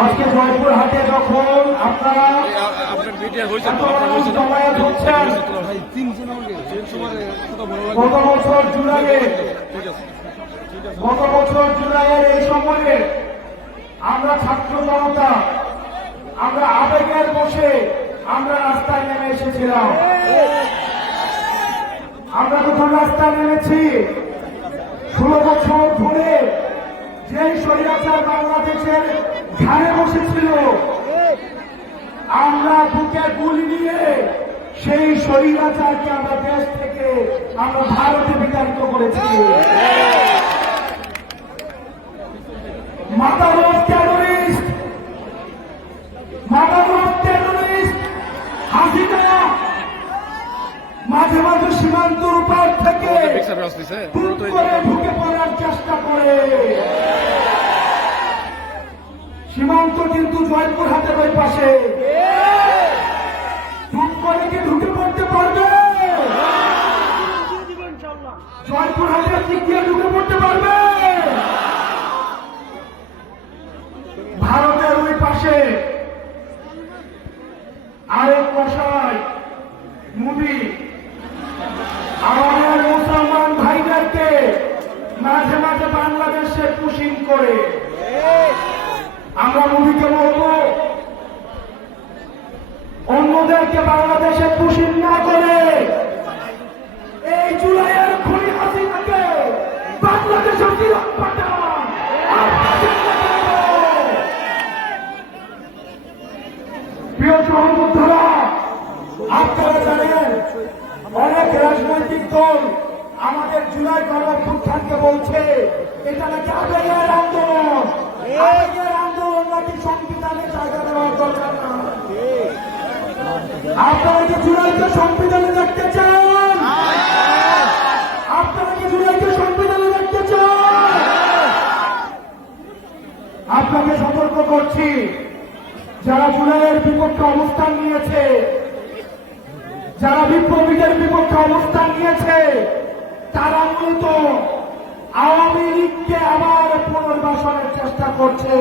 আজকে জয়পুর হাটে যখন আপনারা গত বছর জুলাইয়ের এই সময়ে আমরা ছাত্র জনতা আমরা আবেগের বসে আমরা রাস্তায় নেমে এসেছিলাম আমরা যখন রাস্তায় নেমেছি। ষোলো বছর ধরে যেই স্বৈরাচার বাংলাদেশের ঘাড়ে বসেছিল, আমরা বুকে গুলি নিয়ে সেই স্বৈরাচারকে আমরা দেশ থেকে, আমরা ভারতে বিতাড়িত করেছি। মাঝে মাঝে সীমান্তর উপর পড়ার চেষ্টা করে। সীমান্ত কিন্তু জয়পুর হাতের ওই পাশে টুক করে কি ঢুকে পড়তে পারবে জয়পুর হাতের দিক দিয়ে ঢুকে পড়তে পারবে ভারতের ওই পাশে আরেক মশাই মুদি আমাদের মুসলমান ভাইদেরকে মাঝে মাঝে বাংলাদেশে পুশিং করে। আমরা মুভিকে বলব, অন্যদেরকে বাংলাদেশে পুশিং না করে। এই জুলাইয়ের খুনি হাসিনাকে বাংলাদেশে ফিরত পাঠান। প্রিয় আপনারা কি জুলাইকে সংবিধানে দেখতে চান আপনারা কি জুলাইকে সংবিধানে দেখতে চান আপনাকে সতর্ক করছি, যারা জুলাইয়ের বিপক্ষে অবস্থান নিয়েছে, যারা বিপ্লবীদের বিপক্ষে অবস্থান নিয়েছে, তারা মূলত আওয়ামী লীগকে আবার পুনর্বাসনের চেষ্টা করছে।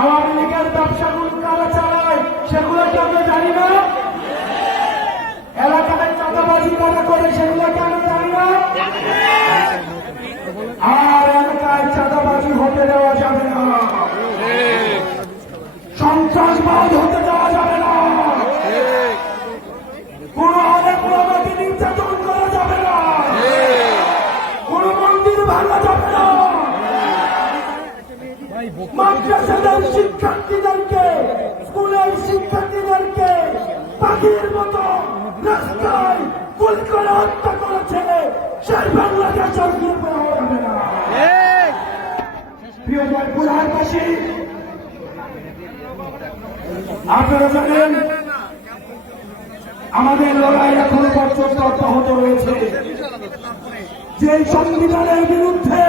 আওয়ামী সন্ত্রাসবাদ হতে দেওয়া যাবে না। কোন অনেক আমাকে নির্যাতন করা যাবে না। কোন মন্দির ভাঙা যাবে না। মাদ্রাসাদের শিক্ষার্থীদেরকে স্কুলের শিক্ষার্থীদেরকে পাখির মতো রাস্তায় গুলি করে হত্যা করেছে। সেই বাংলাদেশ আর ফিরবে হওয়া যাবে না প্রিয় জয়পুরহাটবাসী আপনারা জানেন, আমাদের লড়াই এখনও পর্যন্ত অব্যাহত রয়েছে। যে সংবিধানের বিরুদ্ধে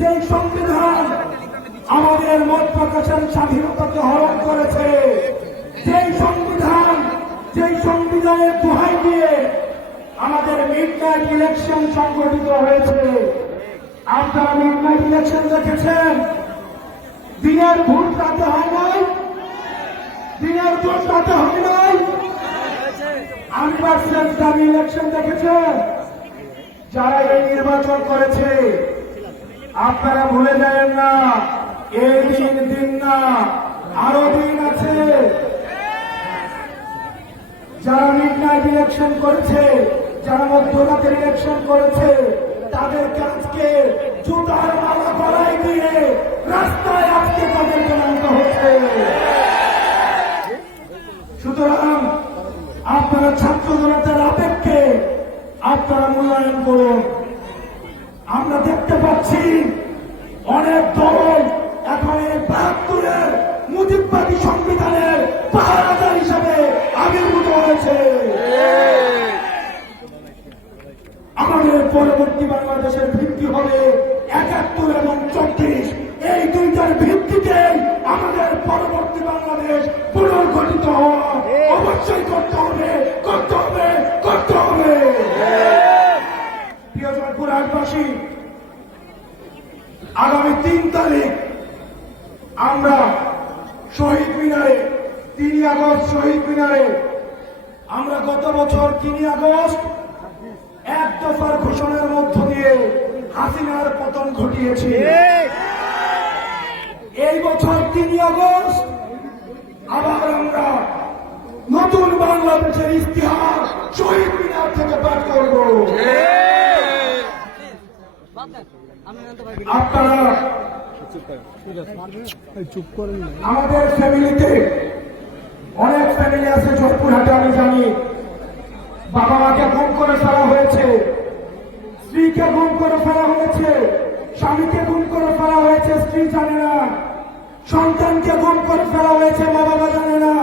যে সংবিধান আমাদের মত প্রকাশের স্বাধীনতাকে হরণ করেছে যে সংবিধান যে সংবিধানের দোহাই দিয়ে আমাদের মিড নাইট ইলেকশন সংগঠিত হয়েছে। আপনারা মিড নাইট ইলেকশন দেখেছেন? দিনের ভোট রাতে হয় নাই। দিনের ভোট রাতে হয় নাই। আনপার্সেন্ট দাবি ইলেকশন দেখেছেন যারা এই নির্বাচন করেছে, আপনারা ভুলে যাবেন না, এই দিন দিন না, আরও দিন আছে। যারা মিড নাইট ইলেকশন করেছে, যারা মধ্যরাতের ইলেকশন করেছে তাদেরকে আজকে জুতার মালা গলায় দিয়ে রাস্তায় আজকে তাদেরকে নামতে হচ্ছে সুতরাং আপনারা ছাত্র জনতার আবেগকে আপনারা মূল্যায়ন করুন। আমরা দেখতে পাচ্ছি অনেক দল এখন এই বাহাত্তরের মুজিববাদী সংবিধানের পাহারাদার হিসাবে আবির্ভূত হয়েছে। পরবর্তী বাংলাদেশের ভিত্তি হবে একাত্তর এবং চব্বিশ। এই দুইটার ভিত্তিতে আমাদের পরবর্তী বাংলাদেশ পুনর্গঠিত অবশ্যই করতে হবে করতে হবে করতে হবে। প্রিয় আগামী তিন তারিখ আমরা শহীদ মিনারে, তিনই আগস্ট শহীদ মিনারে, আমরা গত বছর তিনই আগস্ট এক দফার ঘোষণার মধ্য দিয়ে হাসিনার পতন ঘটিয়েছি। এই বছর তিনই আগস্ট, আবার আমরা নতুন বাংলাদেশের ইতিহাস শহীদ মিনার থেকে পাঠ করব। আপনারা আমাদের ফ্যামিলিতে অনেক ফ্যামিলি আছে, জয়পুরহাটে আমি জানি। বাবা মাকে গুম করে ফেলা হয়েছে। স্ত্রীকে গুম করে ফেলা হয়েছে। স্বামীকে গুম করে ফেলা হয়েছে স্ত্রী জানে না। সন্তানকে গুম করে ফেলা হয়েছে মা বাবা জানে না।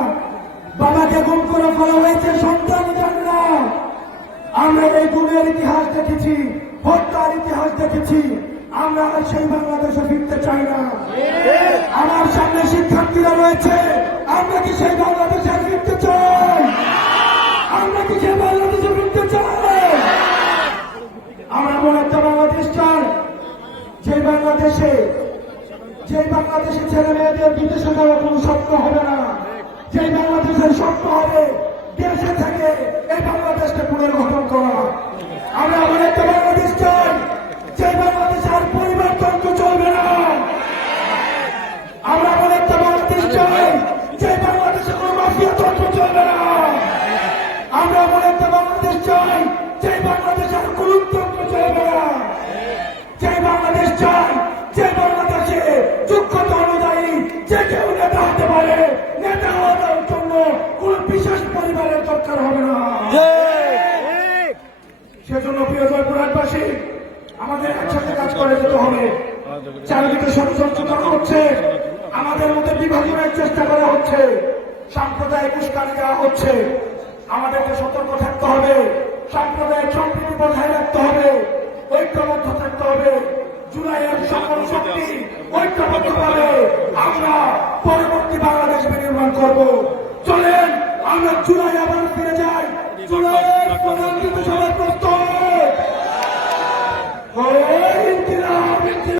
বাবাকে গুম করে ফেলা হয়েছে সন্তান জানে না। আমরা এই গুণের ইতিহাস দেখেছি হত্যার ইতিহাস দেখেছি। আমরা আর সেই বাংলাদেশে ফিরতে চাই না। আমার সামনে শিক্ষার্থীরা রয়েছে আমরা কি সেই বাংলাদেশে যে কেউ নেতা হতে পারে, নেতা হওয়ার জন্য কোন বিশেষ পরিবারের দরকার হবে না। সেজন্য প্রিয় আমাদের একসাথে কাজ করে যেতে হবে। চারিদিকে হচ্ছে। আমাদের মধ্যে বিভাজনের চেষ্টা করা হচ্ছে। সাম্প্রদায়িক উস্কানি দেওয়া হচ্ছে। আমাদেরকে সতর্ক থাকতে হবে। সাম্প্রদায়িক সম্প্রীতি বজায় রাখতে হবে। ঐক্যবদ্ধ থাকতে হবে। জুলাইয়ের সকল শক্তি ঐক্যবদ্ধ করে আমরা পরবর্তী বাংলাদেশ বিনির্মাণ করব। চলেন আমরা চুলাই আবার ফিরে যাই। চুলাই প্রধান সবার